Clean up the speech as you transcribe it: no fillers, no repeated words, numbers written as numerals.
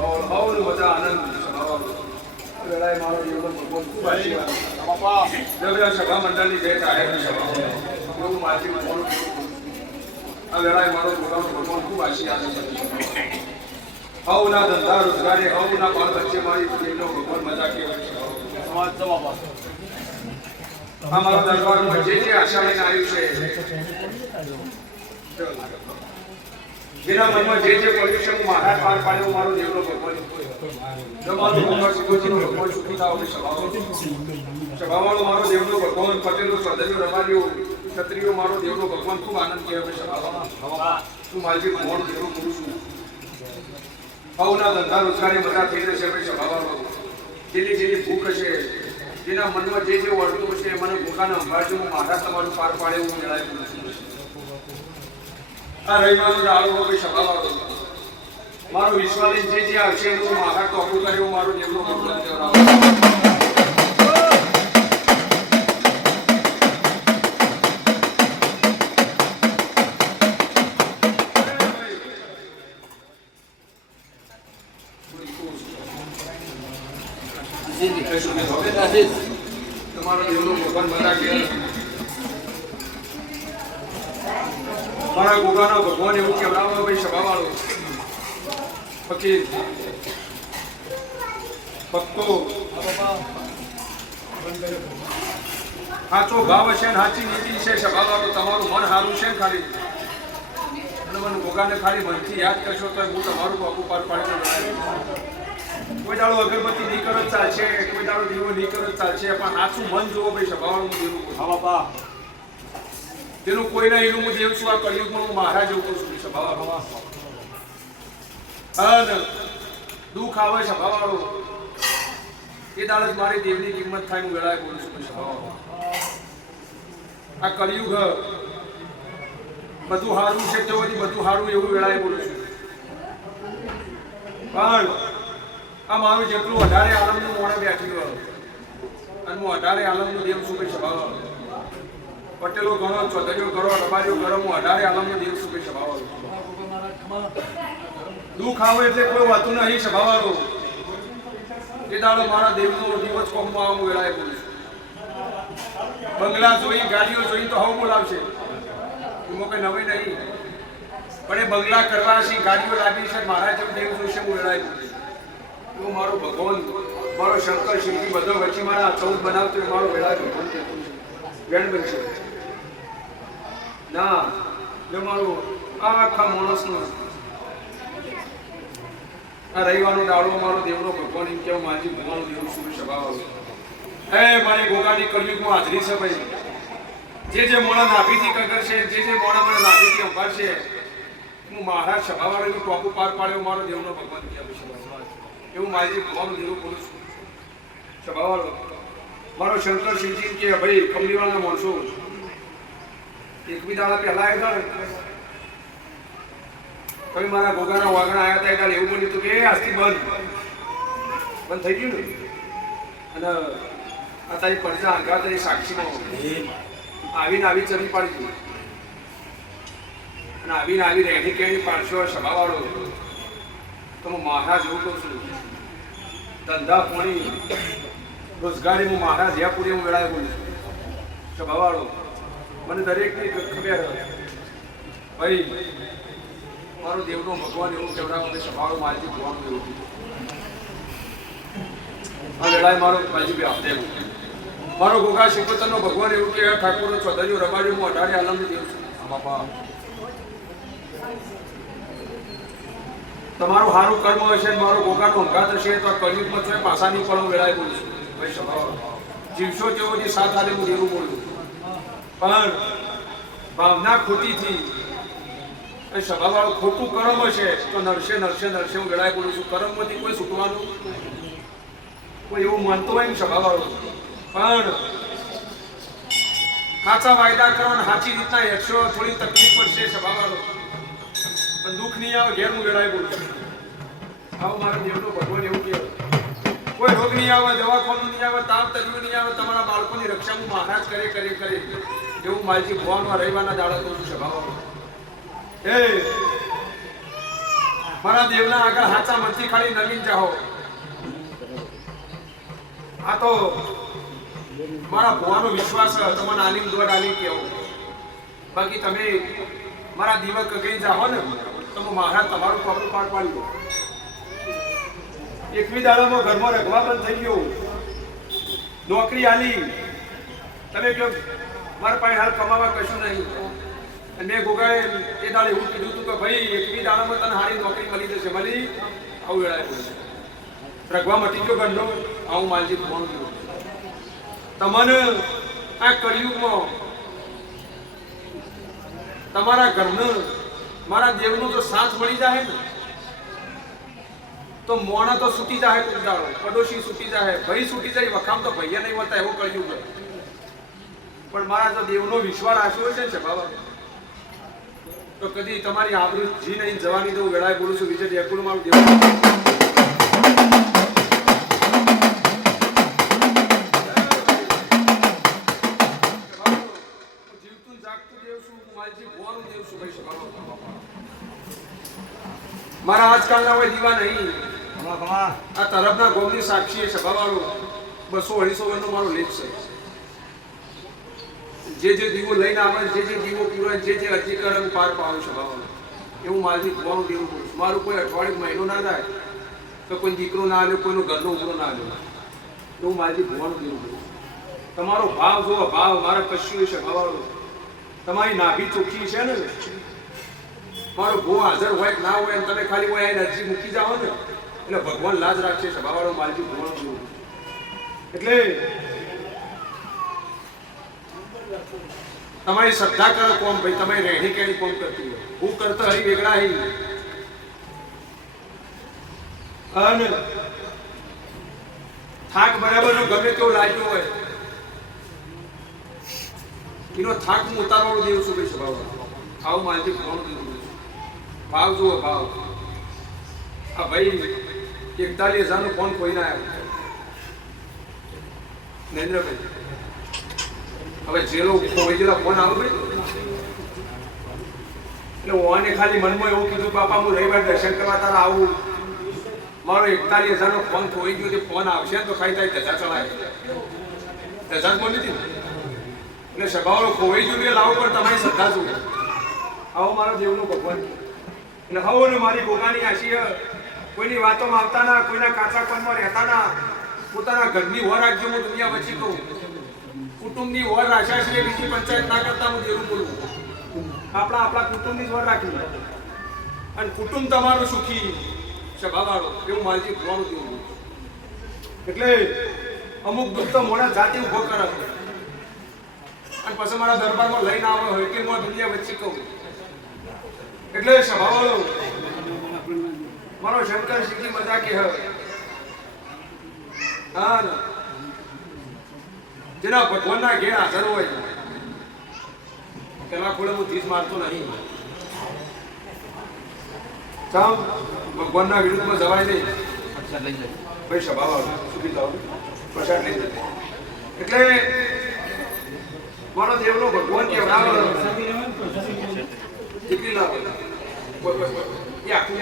હવનું બધા આનંદ વેળાએ મારો જીવન ભગવાન ખૂબ આશીર્વાદ બાપા જગત સભા મંડળની જય જાહેર સભા એવું માજી મોડું આ વેળાએ મારો ભગવાન ખૂબ આશીર્વાદ હવના ધંધા રોજગારી હવના બાળ બચ્ચે મારી એમનો ભગવાન મજા કેવાય સમાજ તો બાપા આ મારા દરબારમાં જે આશા લઈને આવ્યું છે જેના મનમાં જે પડ્યું છે હું મહારાજ પાર પાડ્યો મારો દેવનો ભગવાન તમારો ભગવાન શિવજીનો ભગવાન સુખી થાવ સભાવાળો મારો દેવનો ભગવાન પટેલો સદૈવ રમાડ્યો ક્ષત્રિયો મારો દેવનો ભગવાન ખૂબ આનંદ કહેવાય સભાવાળા તું મારી ભગવાન દેવનો કરું છું હવના ધંધા રોજગારી બધા થઈ જશે ભાઈ સભાવાળો જેની ભૂખ હશે જેના મનમાં જે વળતું હશે મને ભૂખાને સંભાળજો હું મહારાજ તમારું પાર પાડે હું જણાવી આ રવિવારનો દાડો હોય સભાવાળો મારો વિશ્વાસ જે આવશે એનું મહારાજ ટોપું કર્યું મારું જેમનો ભગવાન કહેવાય તમારો દેવનો ભગવાન બધા કે મારા ગોગાનો ભગવાન એવું કહેવડાવો ભાઈ સભાવાળો ફકીર ભક્તો સાચો ભાવ હશે ને સાચી નીતિ છે સભાવાળો તમારું મન સારું છે ને ખાલી અને મને ગોગાને ખાલી મનથી યાદ કરશો તો હું તમારું બાપુ પાર પાડી કોઈ દાડો અગરબત્તી નહીં કરો ચાલશે કોઈ દાડો દીવો નહીં કરો ચાલશે પણ સાચું મન જોવો ભાઈ સભાવાળું દેવું હા બાપા તેનું કોઈ ના એનું હું દેવ છું આ કળિયુગમાં હું મહારાજ એવું કહું છું સભાવાળો અને દુઃખ આવે સભાવાળો એ દાડે મારી દેવની કિંમત થાય હું વેળાએ બોલું છું સભાવાળો આ કળિયુગ બધું સારું છે તેઓથી બધું સારું એવું વેળાએ બોલું છું પણ આ મારું જેટલું વધારે આલમનું મોડે બેઠી ગયો અને હું વધારે આલમનું દેવ છું ભાઈ સભાવાળો પટેલો ગણો ચૌધરીઓ ગણો રબારીઓ ગણો હું અઢારે આલમનો દેવ છું ભાઈ સભાવાળો દુઃખ આવે એટલે કોઈ વાતું નહીં સભાવાળો એ દાડો મારા દેવનો દિવસ કોમમાં આવું વેળાએ બોલું બંગલા જોઈ ગાડીઓ જોઈ તો હવે બોલાવશે એમાં કઈ નવી નહીં પણ એ બંગલા કરવા છે ગાડીઓ લાગી છે મારા જેવું દેવ જોઈશે હું વેળાએ બોલું એવું મારો ભગવાન મારો શંકર શિવજી બધો વચ્ચે મારા 14 બનાવતો એ મારો વેળાએ ભગવાન વેણ બનશે ના જો મારું આખા માણસનો આ રવિવારનો દાડો મારો દેવનો ભગવાન એમ કેવું માજી ભગવાનનો દેવ શું સભાવાળો એ મારી ગોગાની કળિયુગમાં હાજરી છે ભાઈ જે મોડા નાભીથી કગરશે જે મોડા મને નાભીથી અંભારશે હું મહારાજ સભાવાળાનું ટોપું પાર પાડ્યો મારો દેવનો ભગવાન કહેવાય સભાવાળો એવું માજી ભગવાનનું દેવ બોલું છું સભાવાળો મારો શંકર શિવજી કે ભાઈ કમલીવાળાના માણસો એક બી દાડા પહેલા આવ્યા હતા કઈ મારા ગોગાના વાગણા આવ્યા હતા એટલે એવું બન્યું હતું કે આજથી બંધ થઈ ગયું ને અને આ તારી પડતા અંગા તારી સાક્ષીમાં આવીને આવી ચડી પાડી અને આવીને આવી રહેણી કેણી પાડશો સભાવાળો તો હું મહારાજ એવું કહું છું ધંધા પોણી રોજગારી હું મહારાજ જ્યાં પૂરી હું વેળાએ બોલું છું સભાવાળો મને દરેકની ખબર ભાઈ મારો દેવનો ભગવાન એવું કહેવડાવો કે સભાવાળો મારી ભગવાન એવું આ વેળાએ મારો બાજુ આપે મારો ગોગા શિવતરનો ભગવાન એવું કે ઠાકોર ચૌધરીઓ રબારીઓ હું અઢારે આલમની દેવ છું બાપા તમારું સારું કર્મ હશે મારો ગોગાનો અંગાત હશે તો કળિયુગમાં તો પાછા નહીં પડો વેળાએ બોલું છું ભાઈ સભાવાળો જીવશો તેવો જે સાથ આલે હું દેવું બોલું પણ ભાવના ખોટીથી એ સભાવાળો ખોટું કર્મ હશે તો નરશે હું વેળાએ બોલું છું કર્મમાંથી કોઈ છૂટવાનું કોઈ એવું માનતો હોય ને સભાવાળો પણ સાચા વાયદા કરવાના સાચી રીતના 100 થોડી તકલીફ પડશે સભાવાળો પણ દુઃખ નહીં આવે ઘેર હું વેળાએ બોલું છું આવું મારા દેવનો ભગવાન એવું કહે કોઈ રોગ નહીં આવે દવાખાનું નહીં આવે તાવ તકલીફ નહીં આવે તમારા બાળકોની રક્ષા હું મહારાજ કરે એવું માલજી ભગવાનમાં રવિવારના દાડા કહું છું સભાવાળો એ મારા દેવના આગળ હાચા મનથી ખાલી નમીન જાઓ. આ તો મારા ભગવાનનો વિશ્વાસ તમને આલીમ દોડ આલી કેવો. બાકી તમે મારા દીવક ગઈ જાઓ ને તો મારા તમારું પગલું પાડ પાડી દો. એકવી દાડામાં ઘરમાં રખવા બંધ થઈ ગયો, નોકરી આલી, તમે કહો મારા પાસે હાલ કમાવા કશું નહીં. અને મેં ગોગાએ એ દાડે એવું કીધું હતું કે ભાઈ એકવી દાડામાં તને સારી નોકરી મળી જશે. મળી આવું વેળાએ બોલે રખવા મટી ગયો ઘરનો. આવું માલજી ફોન કર્યો તમને આ કળિયુગમાં તમારા ઘરનો મારા દેવનો જો સાથ મળી જાય ને તો મોણા તો છૂટી જાય, કુંડાળો પડોશી છૂટી જાય, ભાઈ છૂટી જાય, વખામ તો ભૈયા નહીં હોતા એવો કળિયુગ. પણ મારા જો દેવનો વિશ્વાસ રાખ્યો છે ને બાબા તો કદી તમારી આબરૂ જી નહીં જવાની દઉં. વેળાએ બોલું છું વિજય દેવકુળ મારું દેવ. મારા આજકાલના હોય દીવા નહીં. આ તરફના ગોમની સાક્ષી સભાવાળો 200-250 વર્ષનો મારો લેખ છે. જે દીવો લઈને આવે, જે દીવો પૂરો, જે અધિકાર પાર પાડું સભાવાળો એવું માલથી કુવાનું દેવું પડું. મારું કોઈ અઠવાડિયું મહિનો ના થાય તો કોઈ દીકરો ના આવ્યો, કોઈનો ઘરનો ઉભરો ના આવ્યો એવું માલથી કુવાનું દેવું પડું. તમારો ભાવ જોવો, ભાવ મારા કશું છે સભાવાળો. તમારી નાભી ચોખ્ખી છે ને, મારો ભો હાજર હોય ના હોય એમ તમે ખાલી હોય અરજી મૂકી જાઓ ને એટલે ભગવાન લાજ રાખશે. સભાવાળો માલજી ભગવાન. એટલે તમારી શ્રદ્ધા કરો કોમ ભાઈ, તમારી રહેણી કેણી કોમ કરતી હોય. હું કરતો હરી વેગડા હી અને થાક બરાબર નો ગમે તેવો લાગ્યો હોય એનો થાક હું ઉતારવાનો દેવું છું ભાઈ. સભાવાળો આવું માલજી ભગવાન દેવું. ભાવ જુઓ ભાવ. આ ભાઈ 41,000 નો ફોન કોઈ ના આવ્યો નરેન્દ્રભાઈ. હવે જેલો ખોઈ ગયેલા ફોન આવ્યો ભાઈ એટલે ઓને ખાલી મનમાં એવું કીધું બાપા હું રવિવાર દર્શન કરવા તારા આવું. મારો 41,000 નો ફોન ખોઈ ગયો. જે ફોન આવશે તો ખાઈ તારી ધજા ચલાય. ધજા જ બોલી હતી એટલે સભાવાળો ખોઈ ગયું એ લાવો પણ તમારી શ્રદ્ધા શું. આવો મારો દેવનો ભગવાન. એટલે હવે ને મારી ભોગાની આશી કોઈની વાતોમાં આવતા ના, કોઈના કાચા કોનમાં રહેતા ના. પોતાના ઘરની વર રાખજો. હું દુનિયા વચ્ચે કહું કુટુંબની વર રાખ્યા છે, બીજી પંચાયત ના કરતા હું દેવું બોલું. આપણા કુટુંબની જ વર રાખી અને કુટુંબ તમારું સુખી સભાવાળો એવું માલજી ભગવાન દેવું. એટલે અમુક દુઃખ તો મોડા જાતિ ઉભો કરે અને પછી મારા દરબારમાં લઈને આવે હોય કે હું દુનિયા વચ્ચે કહું. એટલે સભાવાળો મારો શંકર સીધી મજા કે હા જેના ભગવાનના ઘેર હાજર હોય પેલા ખોડે હું ધીસ મારતો નહીં. ચાલ ભગવાનના વિરુદ્ધમાં જવાય નહીં ભાઈ. સભાવાળો સુખી જાઓ, પ્રસાદ લઈ જાય. એટલે મારો દેવનો ભગવાન કેવડાવે દીકરી લાવે એ આખું